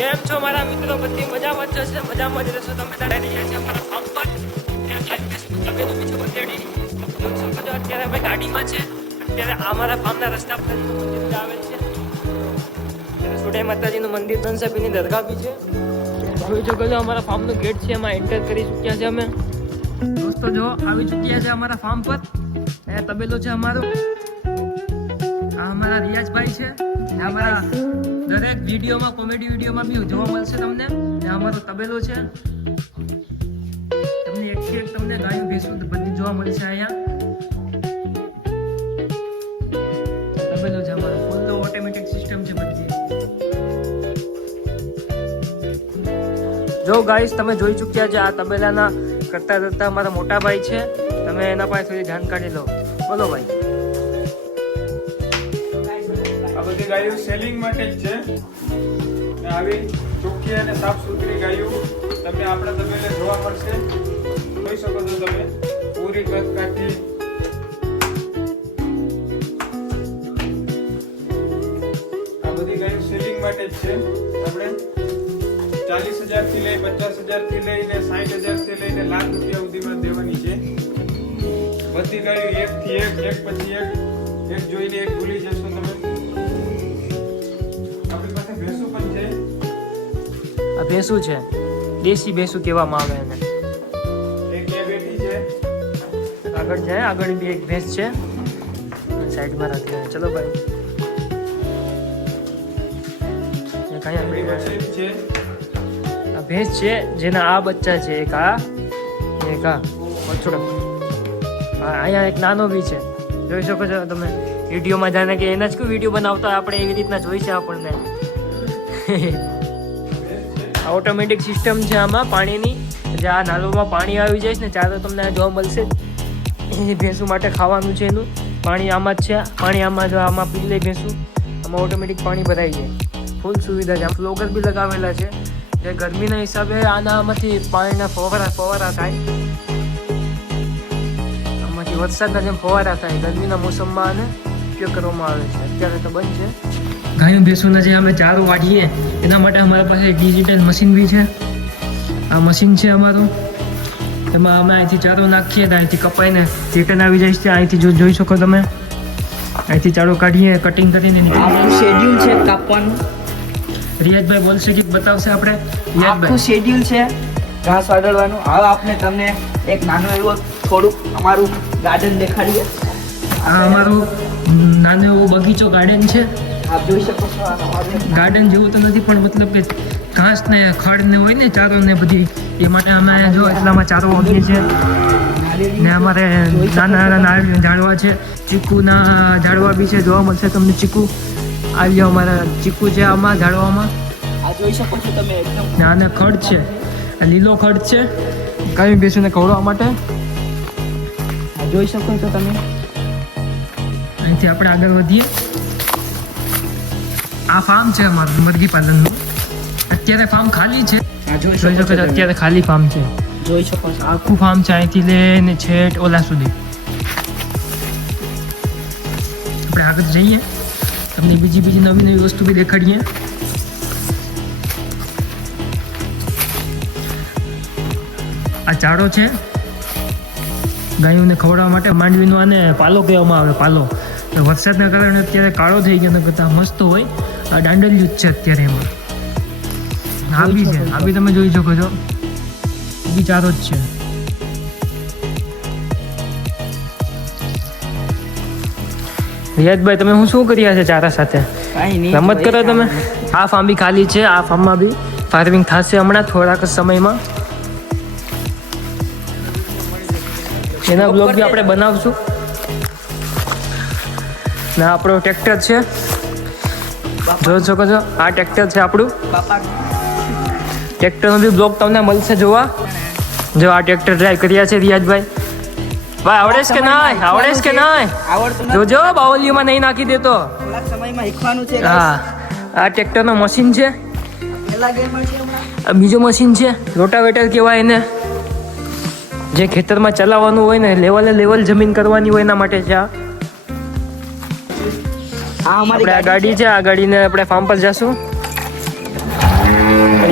કેમ છો મારા મિત્રો? બધી મજામાં જ છે, મજામાં જ રહેશો. તમે તારે રહ્યા છે અમારા ફાર્મ પર. અત્યારે અમે ગાડીમાં છે. અત્યારે અમારા ફાર્મના રસ્તા પર મંદિર આવેલ છે. સુડે માતાજીનું મંદિર, ધનસાબીની દરગાહ બી છે. જોઈ શકો છો અમારા ફાર્મનો ગેટ છે, એમાં એન્ટર કરી ચૂક્યા છે અમે. દોસ્તો જો આવી ચૂક્યા છે અમારા ફાર્મ પર. અહીંયા તબેલો છે અમારો. આ અમારા રિયાઝભાઈ છે. અમારા દરેક વિડીયોમાં, કોમેડી વિડીયોમાં બી જોવા મળશે તમને. આ અમારો તબેલો છે. તમને એક તમને ગાયું ભેંસું બધી જોવા મળશે અહીંયા. તબેલો છે અમારો, ફૂલ ઓટોમેટિક સિસ્ટમ છે બધી. જો ગાઈસ તમે જોઈ ચૂક્યા છે આ તબેલાના કરતા અમારા મોટા ભાઈ છે. તમે એના પાસે થોડી જાણકારી લો. બોલો ભાઈ. આ બધી ગાયો સેલિંગ માટે જ છે. આવી ચોખ્ખી અને સાફ સુથરી ગાયો તમને આપણા તબેલે જોવા મળશે. જોઈ શકો છો તમે પૂરી કદ કાઠી. આ બધી ગાયો સેલિંગ માટે જ છે. આપણે 40,000 થી લઈ 50,000 થી લઈને 60,000 થી લઈને લાખ રૂપિયા સુધીમાં દેવાની છે. બધી ગાયો એક થી એક પછી એક જોઈને એક ભૂલી જશો તમે. આપણી પાસે ભેંસું પણ છે. આ ભેંસું છે, દેશી ભેંસું કહેવામાં આવે એને. એક એ બેઠી છે. આગળ જાય, આગળ બી એક ભેંસ છે, સાઈડમાં રાખી. ચલો ભાઈ. આપણી મશીન છે. આ ભેંસ છે જેના આ બચ્ચા છે. એક આ છોડો. અહીંયા એક નાનો બી છે. જોઈ શકો છો તમે વિડીયોમાં. જાણે કે એના જ કોઈ વિડીયો બનાવતા આપણે એવી રીતના જોઈ છે આપણને. આ ઓટોમેટિક સિસ્ટમ છે આમાં પાણીની. જે આ નાલોમાં પાણી આવી જાય છે ને ચાલો તમને આ જોવા મળશે. એ ભેંસું માટે ખાવાનું છે એનું પાણી આમાં જ છે. પાણી આમાં જો આમાં પી લે ભેંસું. આમાં ઓટોમેટિક પાણી ભરાઈ જાય. ફૂલ સુવિધા છે. આમ ફ્લોગર બી લગાવેલા છે જે ગરમીના હિસાબે આનામાંથી પાણીના ફવારા થાય. આમાંથી વરસાદના જેમ ફવારા થાય ગરમીના મોસમમાં આને ઉપયોગ કરવામાં આવે છે. અત્યારે તો બંધ છે. ગાયું ભેંસુના જે અમે ચારો વાઢીએ એના માટે અમારા પાસે ડિજિટલ મશીન બી છે. આ મશીન છે અમારું. એમાં અમે અહીંથી ચારો નાખીએ તો અહીંથી કપાઈને રિટર્ન આવી જાય છે. અહીંથી જોઈ શકો તમે. અહીંથી ચારો કાઢીએ, કટિંગ કરીને શેડ્યુલ છે કાપવાનું. રિયાઝભાઈ બોલશે કે બતાવશે આપણે. આખું શેડ્યુલ છે ઘાસ વાળવાનું. હવે આપણે તમને એક નાનો એવો થોડુંક અમારું ગાર્ડન દેખાડીએ. આ અમારું નાનો એવો બગીચો ગાર્ડન છે. આપ જોઈ શકો છો. ગાર્ડન જેવું તો નથી પણ મતલબ કે ઘાસ ને ખડ ને હોય ને ચારો ને બધી એ માટે અમે જો એટલામાં ચારો વાવીએ છીએ. ને અમારે નાના નાના ઝાડવા છે. ચીકુના ઝાડવા બી છે. જોવા મળશે તમને ચીકુ. આવી અમારા ચીકુ છે આમાં ઝાડવામાં. આ જોઈ શકો છો તમે એકદમ. ને આને ખડ છે, આ લીલો ખડ છે ગાય ભેંસોને ખવડાવવા માટે. આ જોઈ શકો છો તમે. અહીંથી આપણે આગળ વધીએ. આ ફાર્મ છે અમારું મુરગી પાલનનું. અત્યારે ફાર્મ ખાલી છે. આ જોઈ જોઈ શકો છો અત્યારે ખાલી ફાર્મ છે. જોઈ શકો છો આખું ફાર્મ છે અહીંથી લઈને છેટ ઓલા સુધી. આપણે આગળ જઈએ, તમને બીજી નવી વસ્તુ બી દેખાડીએ. આ ચારો છે ગાયોને ખવડાવવા માટે. માંડવીનો આને પાલો કહેવામાં આવે. પાલો વરસાદના કારણે અત્યારે કાળો થઈ ગયો. ને કરતા મસ્ત હોય. આ દાંડલિયું જ છે અત્યારે એમાં. આ બી છે. આ બી તમે જોઈ શકો છો. એ બી ચારો જ છે. રિયાઝભાઈ તમે શું કર્યા છે ચારા સાથે? કાંઈ નહીં, રમત કરો તમે. આ ફાર્મ બી ખાલી છે. આ ફાર્મમાં બી ફાર્મિંગ થશે હમણાં થોડાક સમયમાં. એના બ્લોગ બી આપણે બનાવશું. ને આપણો ટ્રેક્ટર છે. જોઈ શકો છો આ ટ્રેક્ટર છે આપણું. ટ્રેક્ટરનો બી બ્લોગ તમને મળશે જોવા. જો આ ટ્રેક્ટર ડ્રાઈવ કર્યા છે રિયાઝભાઈ. ભાઈ આવડે કે ના? આવડે કે ના? આવડતું નથી. જોજો બાવલીમાં નહીં નાખી દેતો. થોડાક સમયમાં શીખવાનું છે. હા, આ ટ્રેક્ટરનો મશીન છે. પેલા ગેમમાં છે હમણાં. આ બીજો મશીન છે, રોટાવેટર કહેવાય એને. જે ખેતરમાં ચલાવવાનું હોય ને, લેવલ જમીન કરવાની હોય એના માટે છે આ. આ અમારી આપણે આ ગાડી છે. આ ગાડીને આપણે ફાર્મ પર જશું.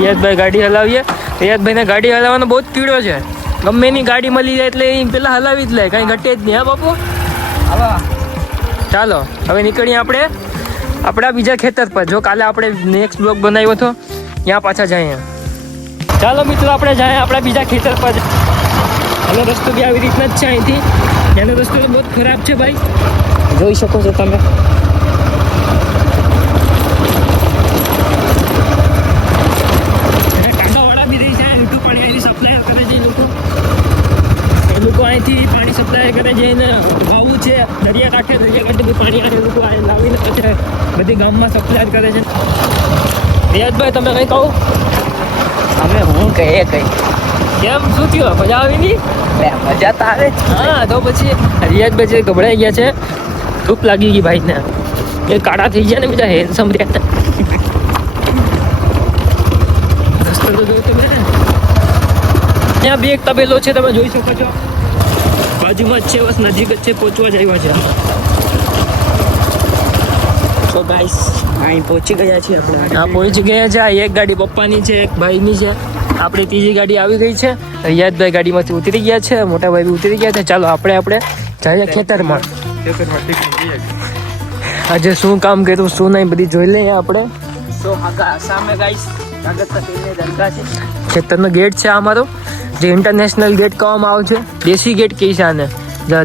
રિયાઝભાઈ ગાડી હલાવીએ. રિયાઝભાઈને ગાડી હલાવવાનો બહુ જ પીડો છે. ગમે એની ગાડી મળી જાય એટલે એ પેલા હલાવી જ લે, કાંઈ ઘટે જ નહીં. હા બાપુ, ચાલો હવે નીકળીએ આપણે આપણા બીજા ખેતર પર. જો કાલે આપણે નેક્સ્ટ બ્લોગ બનાવ્યો હતો ત્યાં પાછા જઈએ. ચાલો મિત્રો, આપણે જાય આપણા બીજા ખેતર પર. એનો રસ્તો બી આવી રીતના જ છે અહીંથી. એનો રસ્તો તો બહુ જ ખરાબ છે ભાઈ, જોઈ શકો છો તમે. ટાંકાવાળા બી રહી છે, મીઠું પાણી અહીંથી સપ્લાય કરે છે એ લોકો અહીંથી પાણી સપ્લાય કરે છે. એને વાવું છે દરિયાકાંઠે બી પાણી આ લોકો લાવીને પછી બધી ગામમાં સપ્લાય કરે છે. રિયાઝભાઈ તમે કંઈ કહો? અમે હું કહીએ કઈ કેમ, શું થયું? મજા આવી નહીં? મજા તો આવે. હા તો પછી રિયાઝભાઈ જે ગભરાઈ ગયા છે, ધૂપ લાગી ગઈ ભાઈને, એ કાળા થઈ ગયા ને બીજા હેન્ડસમ રહ્યા. રસ્તો તો જોયો તમે ને, ત્યાં બી એક તબેલો છે, તમે જોઈ શકો છો. બાજુમાં જ છે, બસ નજીક જ છે, પહોંચવા જ આવ્યા છે. તો ગાઈસ અહીં પહોંચી ગયા છીએ આપણે. હા પહોંચી ગયા છે. આ એક ગાડી પપ્પાની છે, એક ભાઈની છે, આપણી ત્રીજી ગાડી આવી ગઈ છે. રિયાઝભાઈ ગાડીમાંથી ઉતરી ગયા છે, મોટા ભાઈ બી ઉતરી ગયા છે. ચાલો આપણે જઈએ ખેતરમાં. આજે શું કામ કર્યું શું નહીં બધી જોઈ લઈએ આપણે. તો સામે ગાઈસ દરગાહ છે. ખેતરનો ગેટ છે અમારો, જે ઇન્ટરનેશનલ ગેટ કહેવામાં આવે છે. દેશી ગેટ કહે છે આને.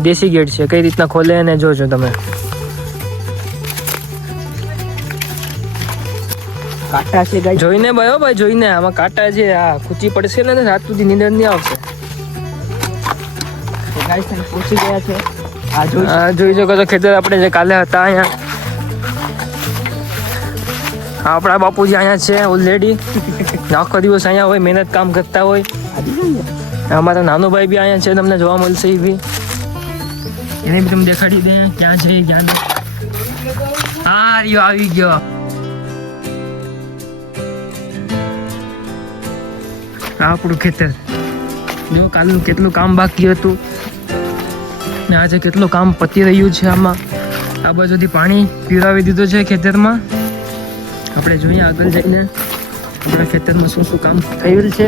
દેશી ગેટ છે, કઈ રીતના ખોલે અને જોજો તમે. કાંટા છે ગાઈસ. જોઈને ભાઈ, ભાઈ જોઈને, આમાં કાંટા છે. આ ખૂચી પડશે ને રાત સુધી નીંદર નહીં આવશે. ગાઈસ અમે પહોંચી ગયા છે. આ જોઈ શકો છો ખેતર આપણે જે કાલે હતા અહીંયા. આપણા બાપુજી અહીંયા છે ઓલરેડી. આખો દિવસ અહીંયા હોય, મહેનત કામ કરતા હોય. અમારા નાનો ભાઈ બી અહીંયા છે, તમને જોવા મળશે. એ બી એને બી તમે દેખાડી દે ક્યાં છે ક્યાં નહીં. હા રહ્યો, આવી ગયો. આપણું ખેતર જો કાલનું કેટલું કામ બાકી હતું ને આજે કેટલું કામ પતી રહ્યું છે. આમાં આ બાજુથી પાણી પીવડાવી દીધું છે ખેતરમાં. આપણે જોઈએ આગળ જઈને આપણા ખેતરમાં શું શું કામ થયેલ છે.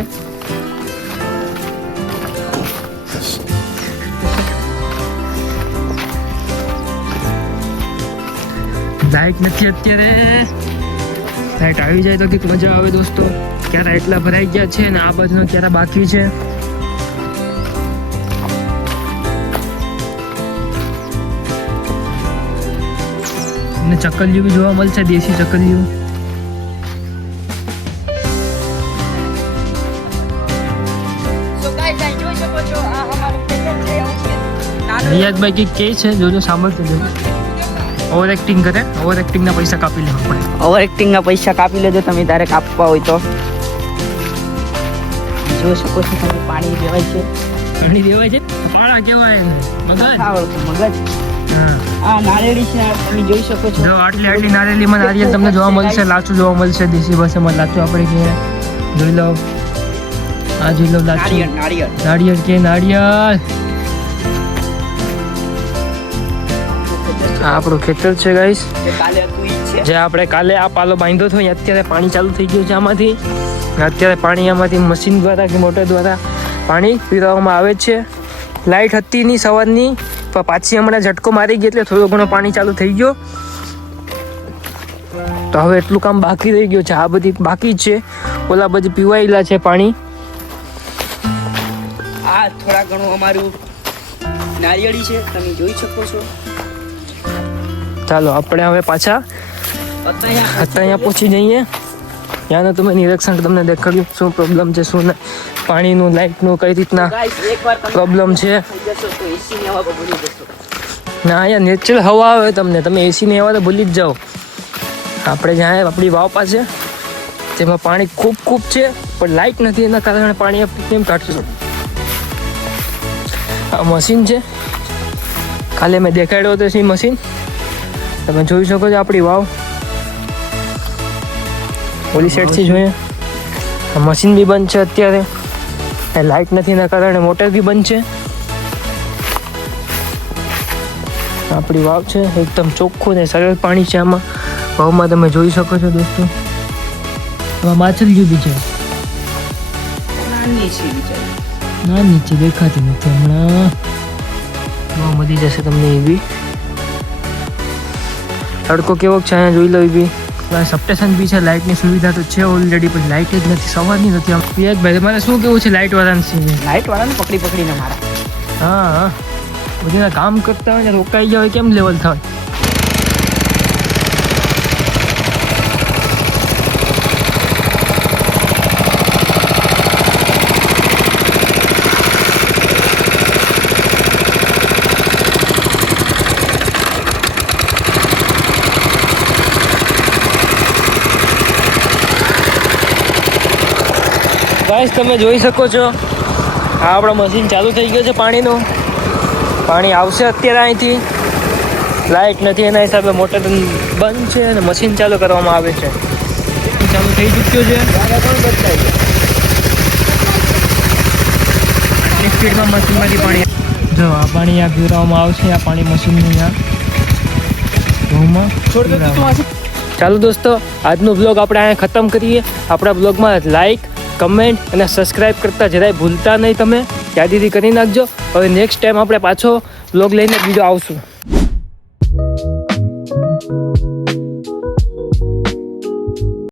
લાઈટ નથી અત્યારે, લાઈટ આવી જાય તો કંઈક મજા આવે દોસ્તો. ક્યારે એટલા ભરાઈ ગયા છે ને આ બાજુનો ક્યારે બાકી છે. અને ચકલીઓ બી જોવા મળશે, દેશી ચકલીઓ. રિયાઝભાઈ કંઈક કહે છે, જોજો સાંભળતો જોજો. ઓવર એક્ટિંગ કરે, ઓવર એક્ટિંગના પૈસા કાપી લેવા પડે. ઓવર એક્ટિંગના પૈસા કાપી લેજો તમે તારે કાપવા હોય તો. જોઈ શકો છો તમે પાણી દેવાય છે. પાણી દેવાય છે, પાળા કહેવાય મગજ. મગજ. હા, આ નારેળી છે, તમે જોઈ શકો છો. જો આટલી નારિયેળીમાં નારિયેળ તમને જોવા મળશે, લાચું જોવા મળશે. દેશી ભાષામાં લાચું આપણે કહીએ. જોઈ લો, આ જોઈ લો લાચું. નારિયેળ કે નારિયેળ. આ આપણું ખેતર છે ગાઈસ, જે આપણે કાલે આ પાલો બાંધ્યો હતો. અત્યારે પાણી ચાલુ થઈ ગયું છે આમાંથી. અત્યારે પાણી આમાંથી મશીન દ્વારા કે મોટર દ્વારા પાણી પીવડાવવામાં આવે છે. લાઇટ હતી નહીં સવારની, પણ પાછી હમણાં ઝટકો મારી ગઈ એટલે થોડું ઘણું પાણી ચાલુ થઈ ગયો. તો હવે એટલું કામ બાકી રહી ગયું છે. આ બધી બાકી જ છે, ઓલા બધી પીવાયેલા છે પાણી. આ થોડા ઘણું અમારું નારિયેળી છે, તમે જોઈ શકો છો. ચાલો આપણે હવે પાછા અહીંયા પહોંચી જઈએ. ત્યાંનું તમે નિરીક્ષણ તમને દેખાડ્યું શું પ્રોબ્લેમ છે, શું નહીં. પાણીનું, લાઇટનું કઈ રીતના પ્રોબ્લેમ છે. ના અહીંયા નેચરલ હવા આવે તમને, તમે એસીની હવા તો ભૂલી જ જાઓ. આપણે જ્યાં આપણી વાવ પાસે તેમાં પાણી ખૂબ છે, પણ લાઇટ નથી, એના કારણે પાણી આપણે કેમ કાઢશું. આ મશીન છે, કાલે મેં દેખાડ્યો હતો એ મશીન. તમે જોઈ શકો છો આપણી વાવ. ઓલી સાઈડથી જોઈએ મશીન બી બંધ છે અત્યારે. લાઇટ નથી એના કારણે મોટર બી બંધ છે. આપણી વાવ છે એકદમ ચોખ્ખું ને સરળ પાણી છે આમાં. વાવમાં તમે જોઈ શકો છો દોસ્તો. આમાં માછલીઓ બી છે. નાની છે બિચારી. ના નીચે દેખાતી નથી હમણાં. જોવા મળી જશે તમને એવી. તડકો કેવો છે અહીંયા જોઈ લો એવી. સબસ્ટેશન બી છે, લાઇટની સુવિધા તો છે ઓલરેડી, પણ લાઇટ જ નથી, સવારની નથી. આમ ભાઈ તમારે શું કેવું છે લાઇટ વાળાને? લાઇટ વાળાને પકડીને મારા. હા હા, બધી કામ કરતા હોય ને રોકાઈ જાય કેમ લેવલ થાય. ગાઈસ તમે જોઈ શકો છો, આ આપણો મશીન ચાલુ થઈ ગયો છે પાણીનું. પાણી આવશે અત્યારે અહીંથી. લાઇટ નથી એના હિસાબે મોટર બંધ છે અને મશીન ચાલુ કરવામાં આવે છે. ચાલુ થઈ ચૂક્યું છે. આટલી સ્પીડમાં મશીનમાંથી પાણી જો આ પાણી આ પીવડાવવામાં આવશે. આ પાણી મશીનનું ઘઉંમાં. ચાલો દોસ્તો, આજનો બ્લોગ આપણે અહીંયા ખતમ કરીએ. આપણા બ્લોગમાં લાઇક, કમેન્ટ અને સબસ્ક્રાઇબ કરતા જરાય ભૂલતા નહીં. તમે યાદીથી કરી નાખજો. હવે નેક્સ્ટ ટાઈમ આપણે પાછો બ્લોગ લઈને બીજો આવશું.